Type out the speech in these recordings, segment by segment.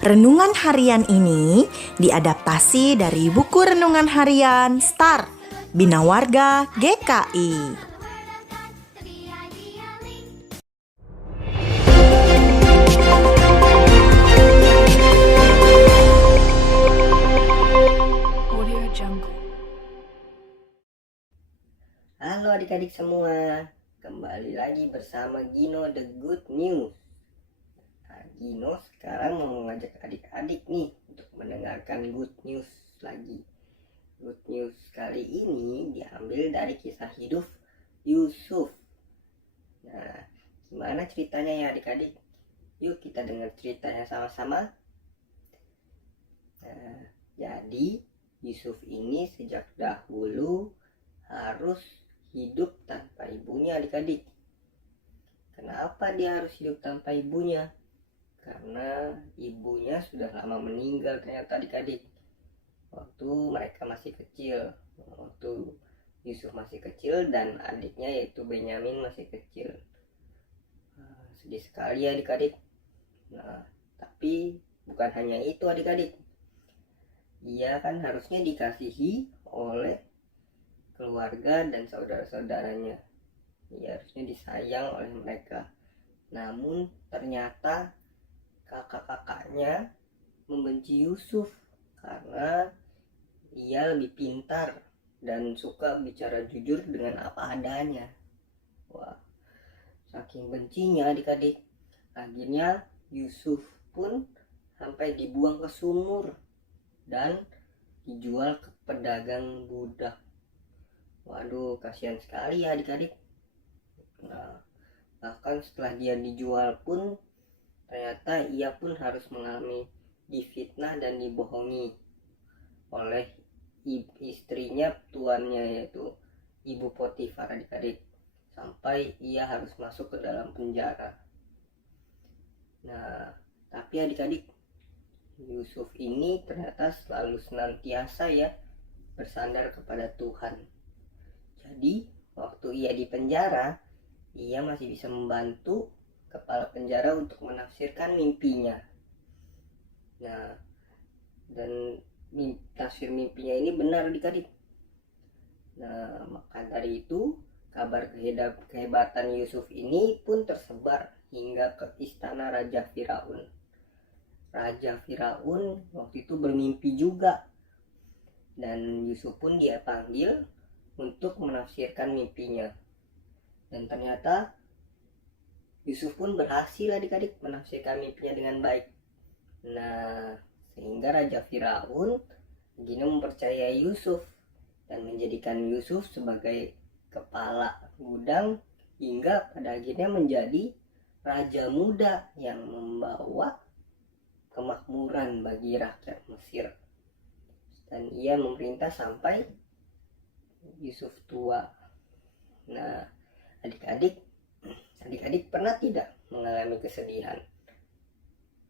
Renungan harian ini diadaptasi dari buku renungan harian Start Bina Warga GKI. Halo adik-adik semua, kembali lagi bersama Gino The Good News. Gino sekarang mau mengajak adik-adik nih untuk mendengarkan good news lagi. Good news kali ini diambil dari kisah hidup Yusuf. Nah, gimana ceritanya ya adik-adik? Yuk kita dengar ceritanya sama-sama. Nah, jadi Yusuf ini sejak dahulu harus hidup tanpa ibunya adik-adik. Kenapa dia harus hidup tanpa ibunya? Karena ibunya sudah lama meninggal ternyata adik-adik. Waktu mereka masih kecil, waktu Yusuf masih kecil dan adiknya yaitu Benyamin masih kecil. Sedih sekali ya adik-adik. Nah, tapi bukan hanya itu adik-adik. Ia kan harusnya dikasihi oleh keluarga dan saudara-saudaranya. Ia harusnya disayang oleh mereka. Namun ternyata kakak-kakaknya membenci Yusuf karena ia lebih pintar dan suka bicara jujur dengan apa adanya. Wah, saking bencinya adik-adik, akhirnya Yusuf pun sampai dibuang ke sumur dan dijual ke pedagang budak. Waduh, kasihan sekali ya adik-adik. Nah, bahkan setelah dia dijual pun ternyata ia pun harus mengalami difitnah dan dibohongi oleh istrinya tuannya yaitu Ibu Potifar adik-adik, sampai ia harus masuk ke dalam penjara. Nah, tapi adik-adik, Yusuf ini ternyata selalu senantiasa ya bersandar kepada Tuhan. Jadi waktu ia di penjara, ia masih bisa membantu kepala penjara untuk menafsirkan mimpinya. Nah, dan tafsir mimpinya ini benar adik-adik. Nah, maka dari itu kabar kehebatan Yusuf ini pun tersebar hingga ke istana Raja Firaun. Raja Firaun waktu itu bermimpi juga, dan Yusuf pun dia panggil untuk menafsirkan mimpinya. Dan ternyata Yusuf pun berhasil adik-adik menafsirkan mimpinya dengan baik. Nah, sehingga Raja Firaun begini mempercayai Yusuf dan menjadikan Yusuf sebagai kepala gudang hingga pada akhirnya menjadi raja muda yang membawa kemakmuran bagi rakyat Mesir. Dan ia memerintah sampai Yusuf tua. Nah, adik-adik pernah tidak mengalami kesedihan?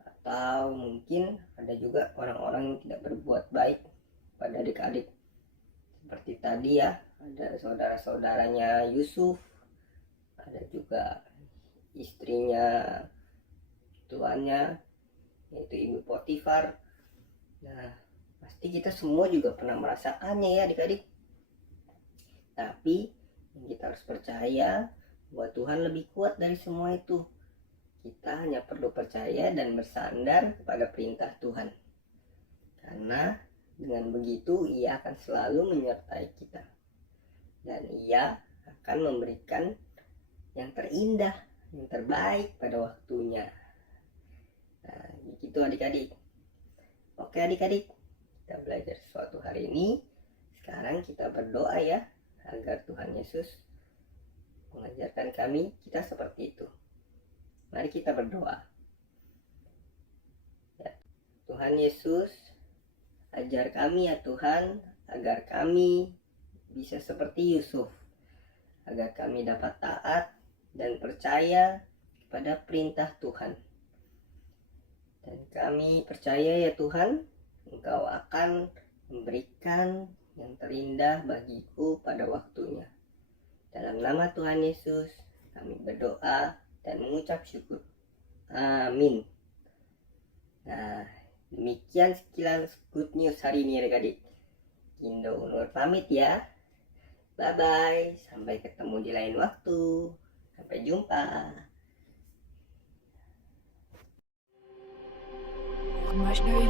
Atau mungkin ada juga orang-orang yang tidak berbuat baik pada adik-adik. Seperti tadi ya, ada saudara-saudaranya Yusuf, ada juga istrinya tuannya yaitu Ibu Potifar. Nah, pasti kita semua juga pernah merasakannya ya adik-adik. Tapi kita harus percaya bahwa Tuhan lebih kuat dari semua itu. Kita hanya perlu percaya dan bersandar kepada perintah Tuhan. Karena dengan begitu ia akan selalu menyertai kita. Dan ia akan memberikan yang terindah, yang terbaik pada waktunya. Nah, begitu adik-adik. Oke adik-adik, kita belajar sesuatu hari ini. Sekarang kita berdoa ya, agar Tuhan Yesus mengajarkan kami kita seperti itu. Mari kita berdoa. Ya, Tuhan Yesus, ajar kami ya Tuhan, agar kami bisa seperti Yusuf, agar kami dapat taat dan percaya pada perintah Tuhan. Dan kami percaya ya Tuhan, Engkau akan memberikan yang terindah bagiku pada waktunya. Dalam nama Tuhan Yesus, kami berdoa dan mengucap syukur. Amin. Nah, Demikian sekilas good news hari ini adik-adik. Indo Nur pamit ya. Bye-bye. Sampai ketemu di lain waktu. Sampai jumpa. Mas dari